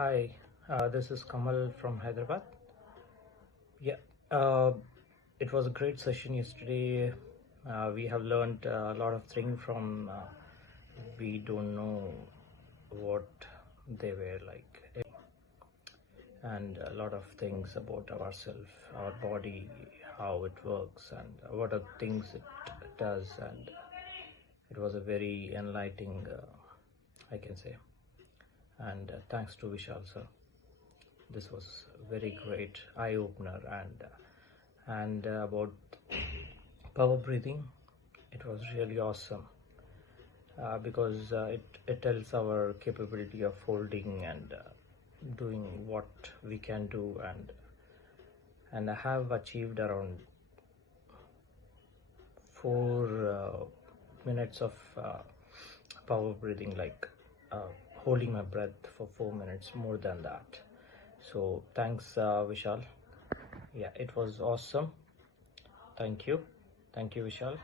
Hi, this is Kamal from Hyderabad. Yeah, uh, it was a great session yesterday. We have learned a lot of things from we don't know what they were like, and a lot of things about ourselves, our body, how it works, and what are things it does. And it was a very enlightening, I can say. And thanks to Vishal sir. This was very great eye opener, and about power breathing, it was really awesome because it tells our capability of holding and doing what we can do, and I have achieved around 4 minutes of power breathing, like holding my breath for 4 minutes, more than that. So thanks, Vishal. Yeah, it was awesome. Thank you. Thank you, Vishal.